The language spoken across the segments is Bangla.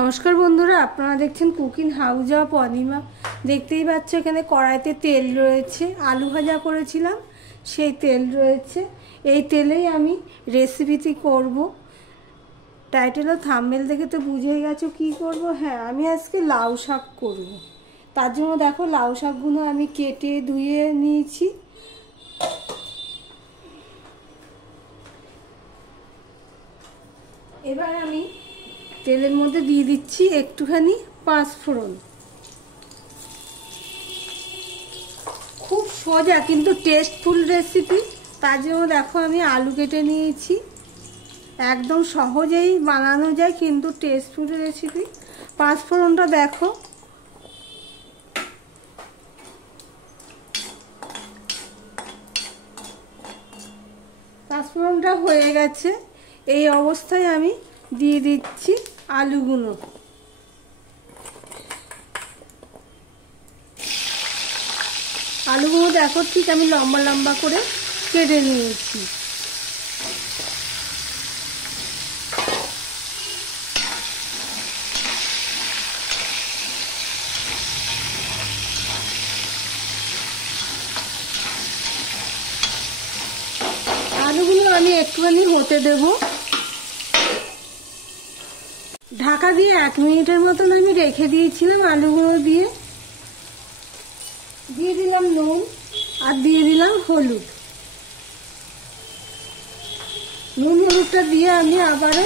নমস্কার বন্ধুরা, আপনারা দেখছেন কুকিং হাউস অফ অনিমা। দেখতেই পাচ্ছ এখানে কড়াইতে তেল রয়েছে, আলু ভাজা করেছিলাম সেই তেল রয়েছে। এই তেলেই আমি রেসিপিটি করব। টাইটেল ও থাম্বনেল দেখে তো বুঝেই গেছো কি করব। হ্যাঁ, আমি আজকে লাউ শাক করব। তার জন্য দেখো লাউ শাকগুলো আমি কেটে ধুয়ে নিয়েছি। এবার আমি তেলের মধ্যে দিয়ে দিচ্ছি একটুখানি পাঁচফোড়ন। খুব সোজা কিন্তু টেস্টফুল রেসিপি। তার জন্য দেখো আমি আলু কেটে নিয়েছি। একদম সহজেই বানানো যায় কিন্তু টেস্টফুল রেসিপি। পাঁচফোড়নটা দেখো, পাঁচফোড়নটা হয়ে গেছে। এই অবস্থায় আমি দিয়ে দিচ্ছি আলুগুলো। আলুগুলো দেখো ঠিক আমি লম্বা লম্বা করে কেটে নিয়েছি। আলুগুলো আমি একটুখানি হতে দেব। ঢাকা দিয়ে 1 মিনিটের মতন আমি রেখে দিয়েছিলাম। আলুগুলো দিয়ে দিলাম নুন আর দিয়ে দিলাম হলুদ। নুন হলুদটা দিয়ে আমি আবারও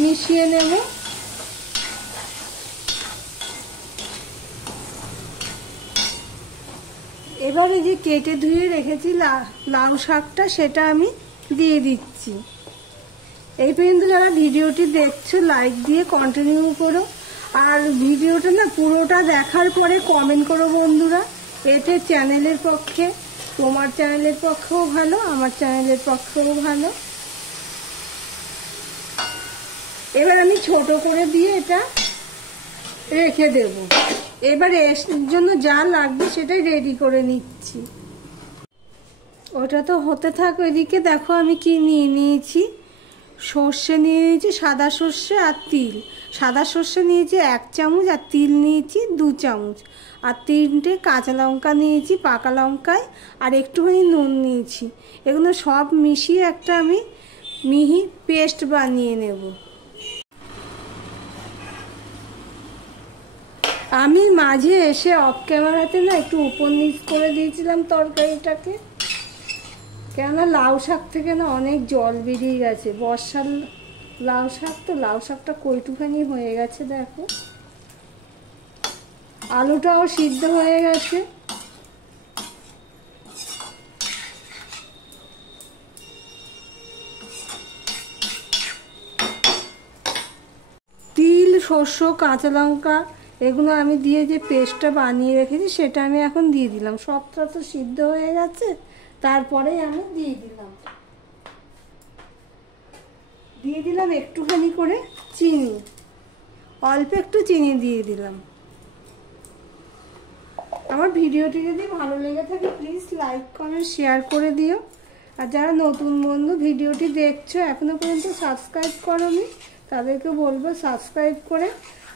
মিশিয়ে নেব। এবারে যে কেটে ধুয়ে রেখেছি লাউ শাকটা, সেটা আমি দিয়ে দিচ্ছি। এই পর্যন্ত যারা ভিডিওটি দেখছো লাইক দিয়ে কন্টিনিউ করো। আর ভিডিওটা না পুরোটা দেখার পরে কমেন্ট করো বন্ধুরা। এতে চ্যানেলের পক্ষে, তোমার চ্যানেলের পক্ষেও ভালো, আমার চ্যানেলের পক্ষেও ভালো। এবার আমি ছোট করে দিয়ে এটা রেখে দেব। এবার এর জন্য যা লাগবে সেটাই রেডি করে নিচ্ছি। ওটা তো হতে থাক। ওইদিকে দেখো আমি কি নিয়ে নিয়েছি। সর্ষে নিয়ে নিয়েছি, সাদা সর্ষে আর তিল। সাদা সর্ষে নিয়েছি 1 চামচ আর তিল নিয়েছি 2 চামচ। আর 3টে কাঁচা লঙ্কা নিয়েছি পাকা লঙ্কায়, আর একটুখানি নুন নিয়েছি। এগুলো সব মিশিয়ে একটা আমি মিহি পেস্ট বানিয়ে নেব। আমি মাঝে এসে অফ ক্যামেরাতে না একটু উপর নিচ করে দিয়েছিলাম তরকারিটাকে, কেননা লাউ শাক থেকে না অনেক জল বেরিয়ে গেছে। বর্ষার লাউ শাক তো, লাউ শাকটা কইটুখানি হয়ে গেছে দেখো। আলুটাও সিদ্ধ হয়ে গেছে। তিল, সর্ষে, কাঁচা লঙ্কা এগুলো আমি দিয়ে যে পেস্টটা বানিয়ে রেখেছি সেটা আমি এখন দিয়ে দিলাম। সবটা তো সিদ্ধ হয়ে গেছে, তারপরেই আমি দিয়ে দিলাম একটুখানি করে চিনি। অল্প একটু চিনি দিয়ে দিলাম। আমার ভিডিওটি যদি ভালো লেগে থাকে প্লিজ লাইক কমেন্ট শেয়ার করে দিও। আর যারা নতুন বন্ধু ভিডিওটি দেখছো এখনো পর্যন্ত সাবস্ক্রাইব করোনি, তাদেরকে বলবো সাবস্ক্রাইব করে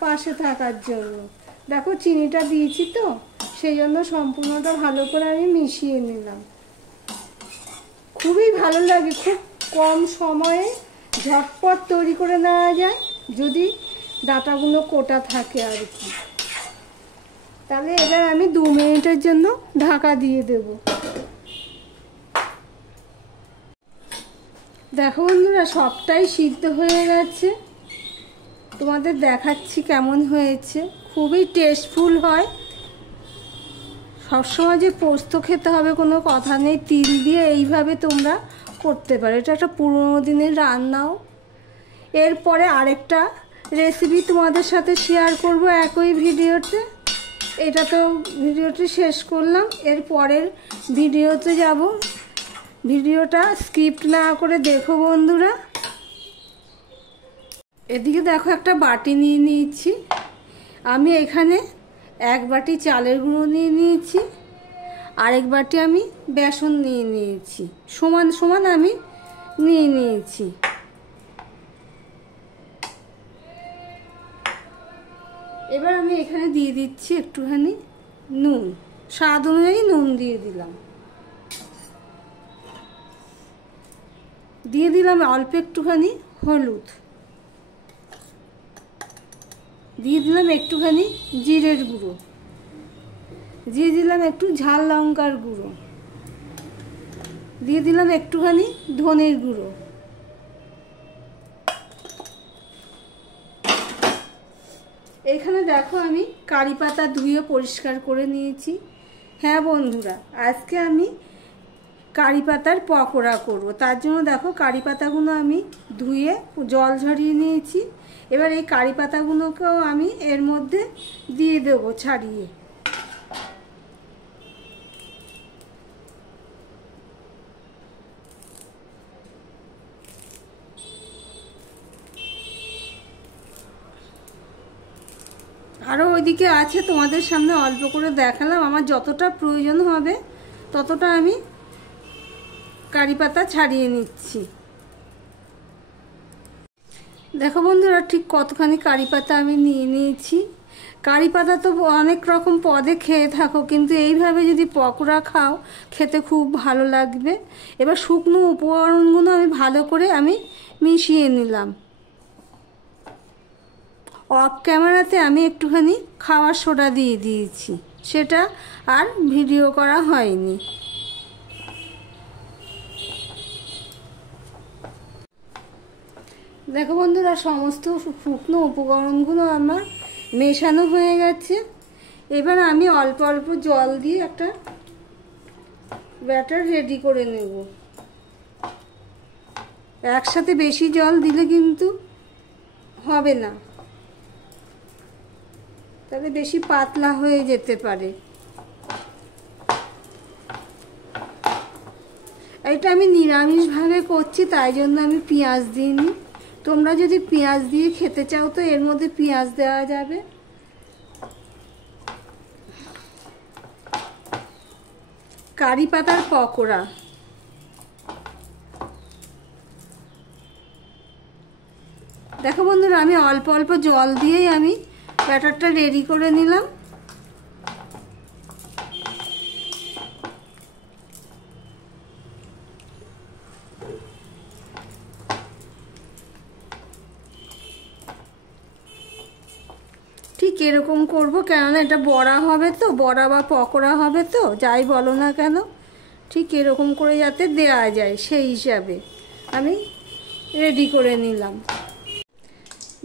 পাশে থাকার জন্য। দেখো চিনিটা দিয়েছি তো, সেই জন্য সম্পূর্ণটা ভালো করে আমি মিশিয়ে নিলাম। খুবই ভালো লাগে, খুব কম সময়ে ঝটপট তৈরি করে নেওয়া যায় যদি ডাটাগুলো কোটা থাকে আর কি। তাহলে এবার আমি 2 মিনিটের জন্য ঢাকা দিয়ে দেব। দেখো বন্ধুরা সবটাই সিদ্ধ হয়ে গেছে। তোমাদের দেখাচ্ছি কেমন হয়েছে। খুবই টেস্টফুল হয়। সবসময় যে পোস্ত খেতে হবে কোনো কথা নেই, তিল দিয়ে এইভাবে তোমরা করতে পারো। এটা একটা পুরোনো দিনের রান্নাও। এরপরে আরেকটা রেসিপি তোমাদের সাথে শেয়ার করব একই ভিডিওতে। এটা তো ভিডিওটি শেষ করলাম, এর পরের ভিডিওতে যাব। ভিডিওটা স্কিপ না করে দেখো বন্ধুরা। এদিকে দেখো একটা বাটি নিয়ে নিয়েছি আমি। এখানে 1 বাটি চালের গুঁড়ো নিয়ে নিয়েছি, আরেক বাটি আমি বেসন নিয়ে নিয়েছি। সমান সমান আমি নিয়ে নিয়েছি। এবার আমি এখানে দিয়ে দিচ্ছি একটুখানি নুন, স্বাদ অনুযায়ী নুন দিয়ে দিলাম। দিয়ে দিলাম অল্প একটুখানি হলুদ, দিয়ে দিলাম একটুখানি জিরের গুঁড়ো, দিয়ে দিলাম একটু ঝাল লঙ্কার গুঁড়ো, দিয়ে দিলাম একটুখানি ধনের গুঁড়ো। এখানে দেখো আমি কারি পাতা ধুয়ে পরিষ্কার করে নিয়েছি। হ্যাঁ বন্ধুরা, আজকে আমি কারি পাতার পকোড়া করব। তার জন্য দেখো কারি পাতাগুলো আমি ধুয়ে জল ঝরিয়ে নিয়েছি। এবার এই কারি পাতাগুলোকেও আমি এর মধ্যে দিয়ে দেবো ছাড়িয়ে। আরও ওইদিকে আছে, তোমাদের সামনে অল্প করে দেখালাম। আমার যতটা প্রয়োজন হবে ততটা আমি কারি পাতা ছাড়িয়ে নিচ্ছি। দেখো বন্ধুরা, ঠিক কতখানি কারি পাতা আমি নিয়ে নিয়েছি। কারি পাতা তো অনেক রকম পদে খেয়ে থাকো, কিন্তু এইভাবে যদি পকোড়া খাও খেতে খুব ভালো লাগবে। এবার শুকনো উপকরণগুলো আমি ভালো করে মিশিয়ে নিলাম। অফ ক্যামেরাতে আমি একটুখানি খাওয়ার সোডা দিয়ে দিয়েছি, সেটা আর ভিডিও করা হয়নি। দেখো বন্ধুরা, সমস্ত শুকনো উপকরণগুলো আমার মেশানো হয়ে গেছে। এবার আমি অল্প অল্প জল দিয়ে একটা ব্যাটার রেডি করে নেব। একসাথে বেশি জল দিলে কিন্তু হবে না, তাহলে বেশি পাতলা হয়ে যেতে পারে। এটা আমি নিরামিষভাবে করছি, তাই জন্য আমি পেঁয়াজ দিইনি। তোমরা যদি পেঁয়াজ দিয়ে খেতে চাও তো এর মধ্যে পেঁয়াজ দেওয়া যাবে। কারি পাতার পকোড়া। দেখো বন্ধুরা, আমি অল্প অল্প জল দিয়েই আমি ব্যাটারটা রেডি করে নিলাম। ঠিক এরকম করব, কেননা এটা বড়া হবে তো, বড়া বা পকোড়া হবে তো, যাই বলো না কেন, ঠিক এরকম করে যাতে দেওয়া যায় সেই হিসাবে আমি রেডি করে নিলাম।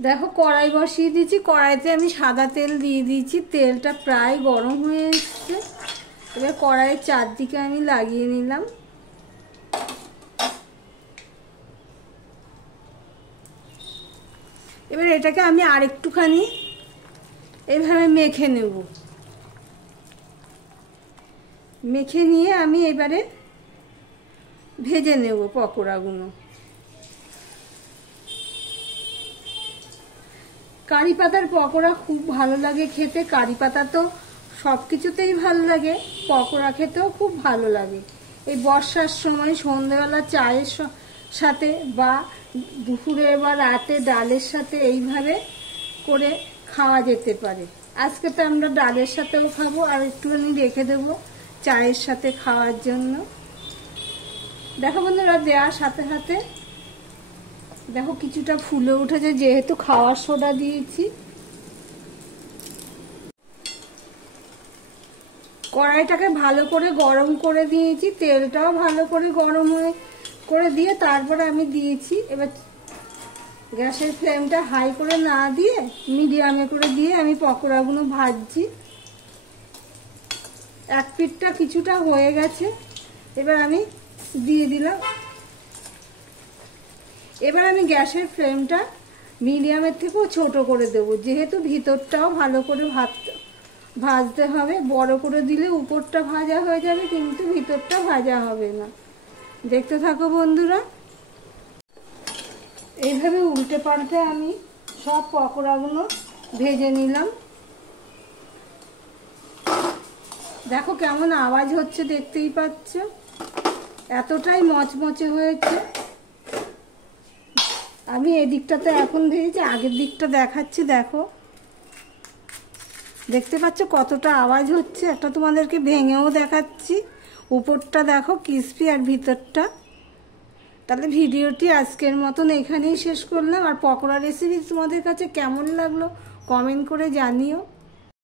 দেখো কড়াই বসিয়ে দিয়েছি, কড়াইতে আমি সাদা তেল দিয়ে দিয়েছি। তেলটা প্রায় গরম হয়ে এসছে। এবার কড়াইয়ের চারদিকে আমি লাগিয়ে নিলাম। এবার এটাকে আমি আরেকটুখানি এইভাবে মেখে নেব। মেখে নিয়ে আমি এবারে ভেজে নেব পকোড়াগুলো। কারি পাতার পকোড়া খুব ভালো লাগে খেতে। কারি পাতা তো সব কিছুতেই ভালো লাগে, পকোড়া খেতেও খুব ভালো লাগে। এই বর্ষার সময় সন্ধ্যেবেলা চায়ের সাথে বা দুপুরে বা রাতে ডালের সাথে এইভাবে করে খাওয়া যেতে পারে। আজকে তো আমরা ডালের সাথেও খাবো, আর একটুখানি রেখে দেবো চায়ের সাথে খাওয়ার জন্য। দেখো বন্ধুরা, দেওয়ার সাথে সাথে দেখো কিছুটা ফুলে উঠেছে, যেহেতু খাওয়ার সোডা দিয়েছি। কড়াইটাকে ভালো করে গরম করে দিয়েছি, তেলটাও ভালো করে গরম করে দিয়ে তারপরে আমি দিয়েছি। এবার গ্যাসের ফ্লেমটা হাই করে না দিয়ে মিডিয়ামে করে দিয়ে আমি পকোড়াগুলো ভাজছি। এক পিঠটা কিছুটা হয়ে গেছে, এবার আমি দিয়ে দিলাম। এবার আমি গ্যাসের ফ্লেমটা মিডিয়ামের থেকেও ছোট করে দেব, যেহেতু ভিতরটাও ভালো করে ভাজতে হবে। বড় করে দিলে উপরটা ভাজা হয়ে যাবে, কিন্তু ভিতরটা ভাজা হবে না। দেখতে থাকো বন্ধুরা। এইভাবে উল্টে পাল্টে আমি সব পকোড়াগুলো ভেজে নিলাম। দেখো কেমন আওয়াজ হচ্ছে, দেখতেই পাচ্ছ, এতটাই মচমচে হয়েছে। আমি এদিকটাতে এখন ভেজেছি, আগের দিকটা দেখাচ্ছি। দেখো দেখতে পাচ্ছ কতটা আওয়াজ হচ্ছে, একটা তোমাদেরকে ভেঙেও দেখাচ্ছি। উপরটা দেখো ক্রিসপি আর ভিতরটা। তাহলে ভিডিওটি আজকের মতন এখানেই শেষ করলাম। আর পকোড়া রেসিপি তোমাদের কাছে কেমন লাগলো কমেন্ট করে জানিও।